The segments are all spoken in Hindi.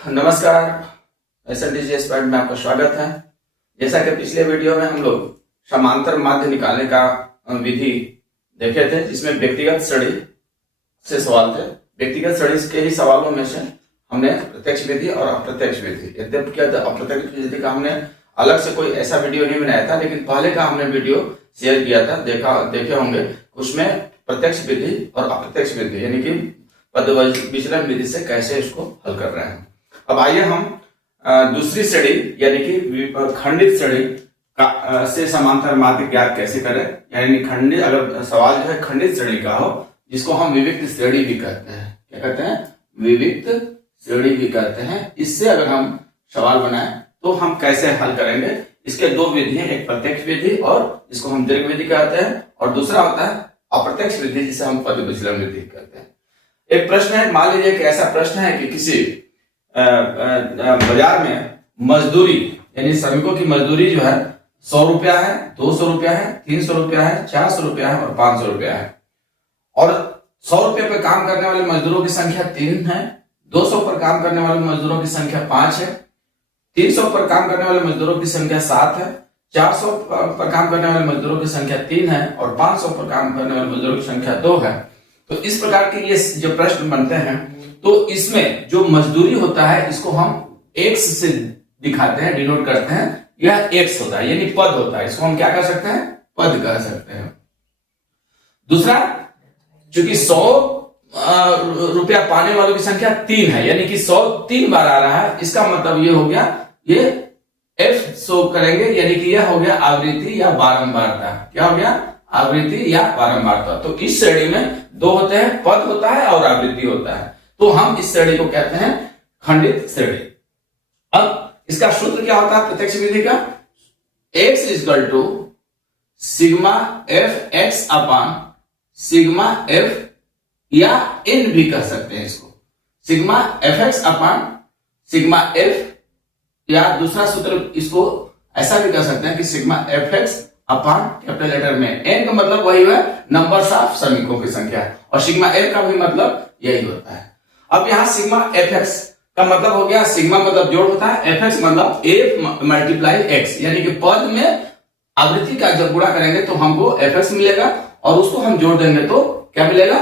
नमस्कार, SLTGS पॉइंट में आपका स्वागत है। जैसा कि पिछले वीडियो में हम लोग समांतर माध्य निकालने का विधि देखे थे, जिसमें व्यक्तिगत श्रेणी से सवाल थे। व्यक्तिगत श्रेणी के ही सवालों में से हमने प्रत्यक्ष विधि और अप्रत्यक्ष विधि, यद्यपि क्या अप्रत्यक्ष विधि का हमने अलग से कोई ऐसा वीडियो नहीं बनाया था, लेकिन पहले का हमने वीडियो शेयर किया था, देखे होंगे। उसमें प्रत्यक्ष विधि और अप्रत्यक्ष विधि यानी कि पद विचलन विधि से कैसे इसको हल कर रहे हैं। अब आइए हम दूसरी श्रेणी यानी कि खंडित श्रेणी से समांतर माध्य ज्ञात कैसे करें। यानी खंडित, अगर सवाल जो है खंडित श्रेणी का हो, जिसको हम विविक्त श्रेणी भी कहते हैं। क्या कहते हैं? विविक्त श्रेणी भी कहते हैं। इससे अगर हम सवाल बनाए तो हम कैसे हल करेंगे। इसके दो विधि हैं, एक प्रत्यक्ष विधि और जिसको हम दीर्घ विधि कहते हैं, और दूसरा होता है अप्रत्यक्ष विधि जिसे हम पद विचलन विधि कहते हैं। एक प्रश्न है, मान लीजिए कि ऐसा प्रश्न है कि किसी बाजार में मजदूरी यानी श्रमिकों की मजदूरी जो है 100 रुपया है, 200 रुपया है, 300 रुपया है, 400 रुपया है और 500 रुपया है। और 100 रुपये पर काम करने वाले मजदूरों की संख्या 3 है, 200 पर काम करने वाले मजदूरों की संख्या 5 है, 300 पर काम करने वाले मजदूरों की संख्या 7 है, 400 पर काम करने वाले मजदूरों की संख्या 3 है और 500 पर काम करने वाले मजदूरों की संख्या 2 है। तो इस प्रकार के ये जो प्रश्न बनते हैं, तो इसमें जो मजदूरी होता है इसको हम एक्स से दिखाते हैं, डिनोट करते हैं। यह एक्स होता है यानी पद होता है, इसको हम क्या कह सकते हैं? पद कह सकते हैं। दूसरा, चूंकि 100 रुपया पाने वालों की संख्या 3 है, यानी कि 100 3 बार आ रहा है, इसका मतलब ये हो गया, ये एफ शो करेंगे, यानी कि यह हो गया आवृत्ति या बारंबारता। क्या हो गया? आवृत्ति या बारंबारता। तो इस श्रेणी में दो होते हैं, पद होता है और आवृत्ति होता है। तो हम इस श्रेणी को कहते हैं खंडित श्रेणी। अब इसका सूत्र क्या होता है प्रत्यक्ष विधि का? x equal to sigma f x upon sigma f, या n भी कह सकते हैं इसको, sigma f x upon sigma f, या दूसरा सूत्र इसको ऐसा भी कह सकते हैं कि सिग्मा एफ एक्स अपान कैपिटल लेटर में n का मतलब वही है नंबर्स ऑफ श्रमिकों की संख्या, और सिग्मा एफ का भी मतलब यही होता है। अब यहाँ सिग्मा एफ एक्स का मतलब हो गया, सिग्मा मतलब जोड़ होता है, एफ एक्स मतलब एफ मल्टीप्लाई एक्स, यानी कि पद में आवृत्ति का जब गुणा करेंगे तो हमको एफ एक्स मिलेगा, और उसको हम जोड़ देंगे तो क्या मिलेगा?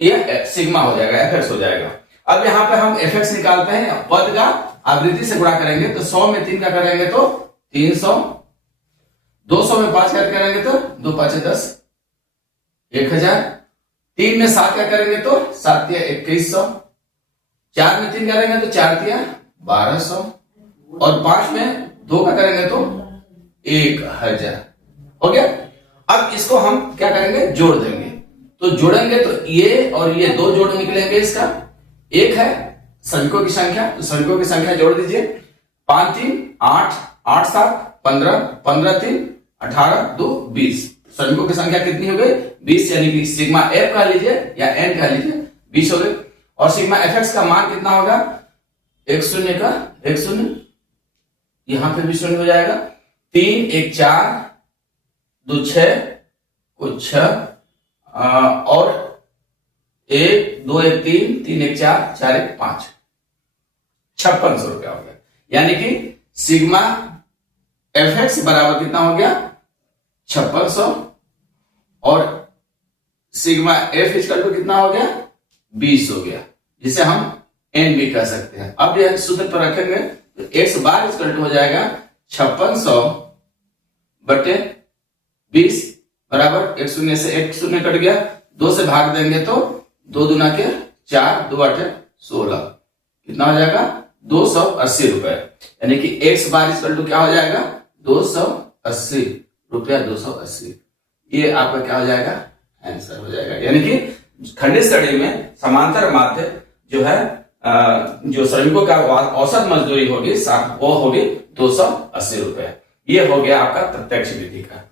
ये सिग्मा हो जाएगा, एफ एक्स हो जाएगा। अब यहाँ पे हम एफ एक्स निकालते हैं, पद का आवृत्ति से गुणा करेंगे तो 100 में 3 का करेंगे तो 300, 200 में 5 का करेंगे तो 2 5 10, 1000, 3 में 7 का करेंगे तो 7 या 2100, 4 में 3 करेंगे तो 4 या 1200, और 5 में 2 का करेंगे तो 1000 हो गया। अब इसको हम क्या करेंगे? जोड़ देंगे। तो जोड़ेंगे तो ये और ये दो जोड़ निकलेंगे। इसका एक है श्रमिकों की संख्या, तो श्रमिकों की संख्या जोड़ दीजिए, 5 3 8, 8 7 15, 15 3 18, 2 20। श्रमिकों की संख्या कितनी हो गई? 20, यानी कि सिग्मा एफ कह लीजिए या एन कह लीजिए, 20 हो गए। और सिग्मा एफ एक्स का मान कितना होगा? 1 0 का 1 0, यहां पे भी 0 हो जाएगा। 3 1 4, 2 6, कुछ 6, और 1 2 1 3, 3 1 4, 4 1 5, 5600 रुपया हो गया। यानी कि सिग्मा एफ एक्स बराबर कितना हो गया? 5600, और सिग्मा एफ इक्वल टू कितना हो गया? 20 हो गया, जिसे हम एन भी कह सकते हैं। अब यह सूत्र पर रखेंगे तो एक्स बार इक्वल टू हो जाएगा 5600 बटे 20 बराबर 1 0 से 1 0 कट गया, 2 से भाग देंगे तो 2 दूना के 4, 2 8 16, कितना हो जाएगा? 280 रुपए। यानी कि एक्स बार इक्वल टू क्या हो जाएगा? 280 रुपया, 280। ये आपका क्या हो जाएगा? आंसर हो जाएगा। यानी कि खंडित श्रेणी में समांतर माध्य जो है, जो श्रमिकों का औसत मजदूरी होगी वो होगी 280 रुपए। ये हो गया आपका प्रत्यक्ष विधि का।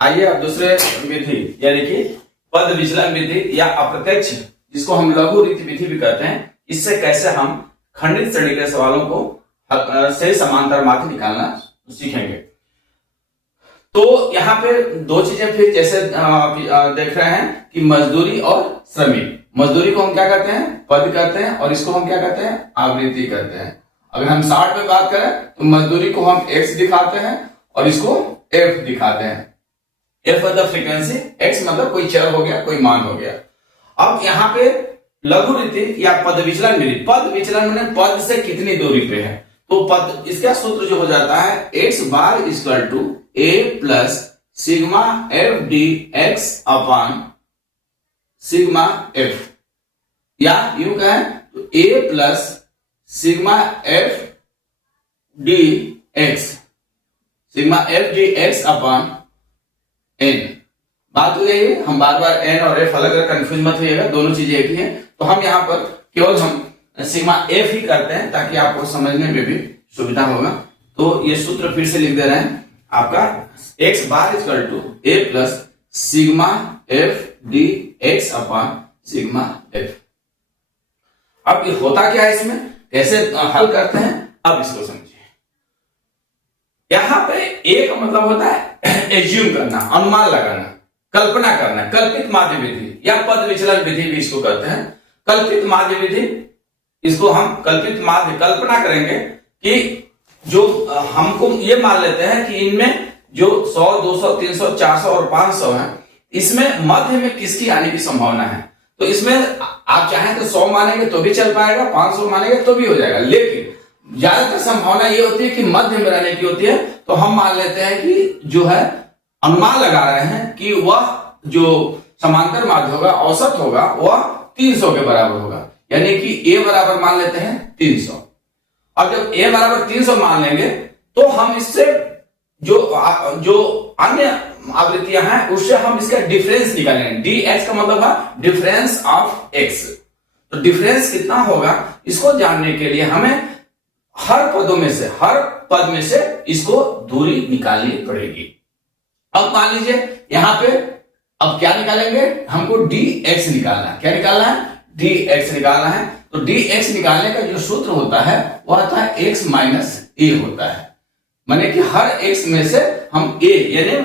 आइए अब दूसरे विधि यानी कि पद विचलन विधि या अप्रत्यक्ष, जिसको हम लघु रीति विधि भी कहते हैं, इससे कैसे हम खंडित श्रेणी के सवालों को से समांतर माध्य निकालना सीखेंगे। तो यहाँ पे दो चीजें फिर जैसे देख रहे हैं कि मजदूरी और श्रमिक। मजदूरी को हम क्या कहते हैं, पद कहते हैं, और इसको हम क्या कहते हैं, आवृत्ति कहते हैं। अगर हम शार्ट में बात करें तो मजदूरी को हम x दिखाते हैं और इसको f दिखाते हैं। f मतलब फ्रीक्वेंसी, x मतलब कोई चर हो गया, कोई मान हो गया। अब यहाँ पे लघु रीति या पद विचलन विधि, पद विचलन मैंने पद से कितनी दूरी पे है, तो पद इसका सूत्र जो हो जाता है x bar equal to a plus sigma f d x upon sigma f, या यूं कहें तो a plus sigma f d x, sigma f d x upon n. बात हो गई है, हम बार बार एन और एफ अलग अलग कंफ्यूज मत होइएगा, दोनों चीजें एक ही हैं। तो हम यहाँ पर केवल हम सिग्मा एफ ही करते हैं ताकि आपको समझने में भी सुविधा होगा। तो ये सूत्र फिर से लिख दे रहे हैं, आपका x bar equal to a plus sigma f d x upon sigma f. अब ये होता क्या है, इसमें कैसे हल करते हैं, अब इसको समझिए। यहां पे a का मतलब होता है एज्यूम करना, अनुमान लगाना, कल्पना करना, कल्पित माध्य विधि या पद विचलन विधि भी इसको कहते हैं। कल्पित माध्य विधि, इसको हम कल्पित माध्य कल्पना करेंगे कि जो हमको ये मान लेते हैं कि इनमें जो 100, 200, 300, 400 और 500 है, इसमें मध्य में किसकी आने की संभावना है। तो इसमें आप चाहें तो 100 मानेंगे तो भी चल पाएगा, 500 मानेंगे तो भी हो जाएगा, लेकिन ज्यादातर संभावना ये होती है कि मध्य में रहने की होती है। तो हम मान लेते हैं कि जो है अनुमान लगा रहे हैं कि वह जो समांतर माध्य होगा, औसत होगा, वह 300 के बराबर होगा, यानी कि a बराबर मान लेते हैं 300। अब जब a बराबर 300 मान लेंगे तो हम इससे जो अन्य आवृत्तियां हैं उससे हम इसका डिफरेंस निकालेंगे। dx का मतलब है डिफरेंस ऑफ x। तो डिफरेंस कितना होगा इसको जानने के लिए हमें हर पद में से इसको दूरी निकालनी पड़ेगी। अब मान लीजिए यहां पे अब क्या निकालेंगे, हमको dx निकालना है। क्या निकालना है, dx निकालना है। तो dx निकालने का जो सूत्र होता है वह आता है x माइनस a होता है, माने कि हर x में से हम a यानी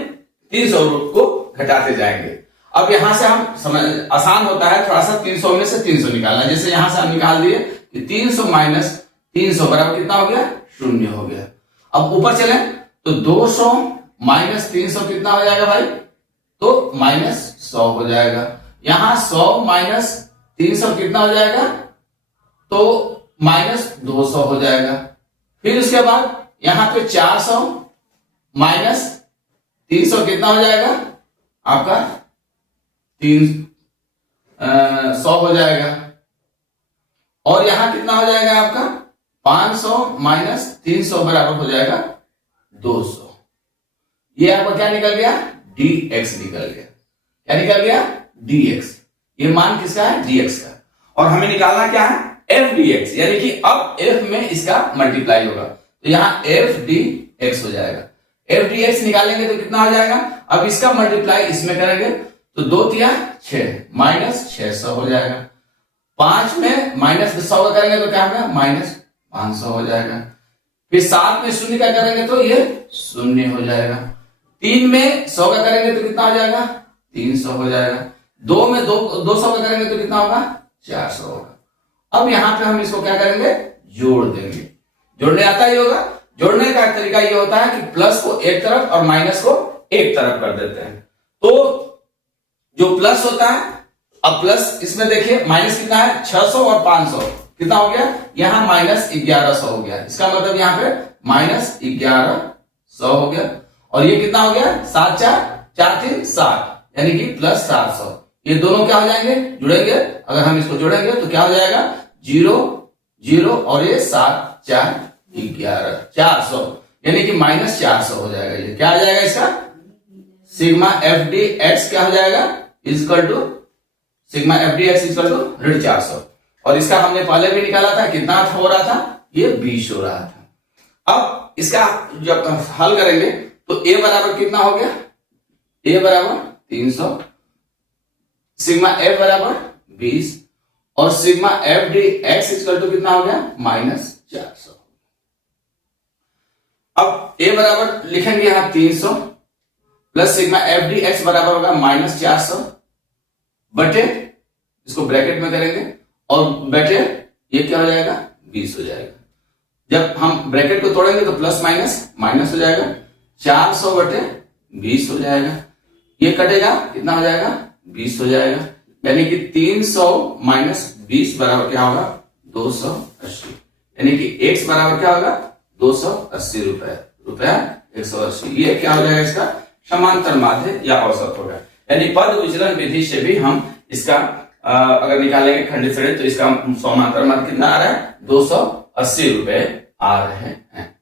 300 को घटाते जाएंगे। अब यहां से हम समझ आसान होता है थोड़ा सा 300 में से 300 निकालना। जैसे यहां से हम निकाल दिए कि 300 माइनस 300 बराबर कितना हो गया, 0 हो गया। अब ऊपर चले तो 200 माइनस 300 कितना हो जाएगा भाई, तो माइनस 100 हो जाएगा। यहां 100 माइनस 300 कितना हो जाएगा, तो माइनस 200 हो जाएगा। फिर उसके बाद यहां पे 400 माइनस 300 कितना हो जाएगा, आपका 100 हो जाएगा। और यहां कितना हो जाएगा आपका 500 माइनस 300 बराबर हो जाएगा 200। ये आपका क्या निकल गया, dx निकल गया। क्या निकल गया, dx। ये मान किसका है, dx का। और हमें निकालना क्या है, f dx, यानी कि अब f में इसका मल्टीप्लाई होगा तो यहां f dx हो जाएगा। f dx निकालेंगे तो कितना हो जाएगा, अब इसका मल्टीप्लाई इसमें करेंगे तो 2 तिया 6 माइनस 600 हो जाएगा। 5 में माइनस 100 का करेंगे तो क्या होगा, माइनस 500 हो जाएगा। फिर 7 में 0 का करेंगे तो ये 0 हो जाएगा। 3 में 100 का करेंगे तो कितना हो जाएगा, 300 हो जाएगा। 2 में 200 का करेंगे तो कितना होगा, 400 होगा। अब यहां पे हम इसको क्या करेंगे, जोड़ देंगे। जोड़ने आता ही होगा। जोड़ने का तरीका ये होता है कि प्लस को एक तरफ और माइनस को एक तरफ कर देते हैं। तो जो प्लस होता है, अब प्लस इसमें देखिए माइनस कितना है, 600 और 500 कितना हो गया, यहां माइनस 1100 हो गया। इसका मतलब यहां पे माइनस 1100 हो गया। और ये कितना हो गया, 7 4 4 3 7, यानी कि प्लस 700। ये दोनों क्या हो जाएंगे, जुड़ेंगे। अगर हम इसको जोड़ेंगे तो क्या हो जाएगा, 0 0 और ये 7 4 11 400, यानी कि माइनस 400 हो जाएगा। ये क्या आ जाएगा इसका, सिग्मा एफ डी एक्स क्या हो जाएगा, equal to sigma f d x equal to ऋण 400। और इसका हमने पहले भी निकाला था, कितना हो रहा था, ये 20 हो रहा था। अब इसका जब हल करेंगे तो a बराबर कितना हो गया, a बराबर 300, सिग्मा f बराबर 20 और sigma f d x equal to कितना हो गया, माइनस 400। अब a बराबर लिखेंगे यहां 300 plus sigma f d x बराबर होगा माइनस 400 बटे इसको ब्रैकेट में करेंगे और बटे ये क्या हो जाएगा 20 हो जाएगा। जब हम ब्रैकेट को तोड़ेंगे तो प्लस माइनस माइनस हो जाएगा, 400 बटे 20 हो जाएगा। ये कटेगा कितना हो जाएगा 20 हो जाएगा, यानी कि 300 माइनस 20 बराबर क्या होगा 280, यानी कि x बराबर क्या होगा 280 रुपया 180। ये क्या हो जाएगा इसका समांतर माध्य या औसत होगा। यानी पद विचलन विधि से भी हम इसका अगर निकालेंगे खंडित श्रेणी तो इसका समांतर माध्य कितना आ रहा है 280 रुपए आ रहे हैं।